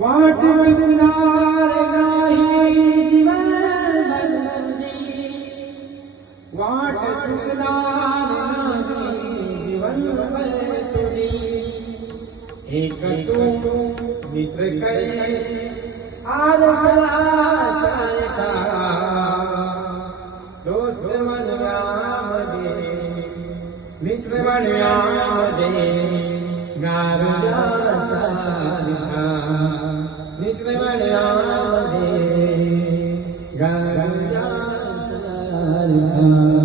વાટ ચુકનાર ગાહી જીવન ભરજી વાટ એક તું મિત્ર મિત્ર બન્યા الأنعام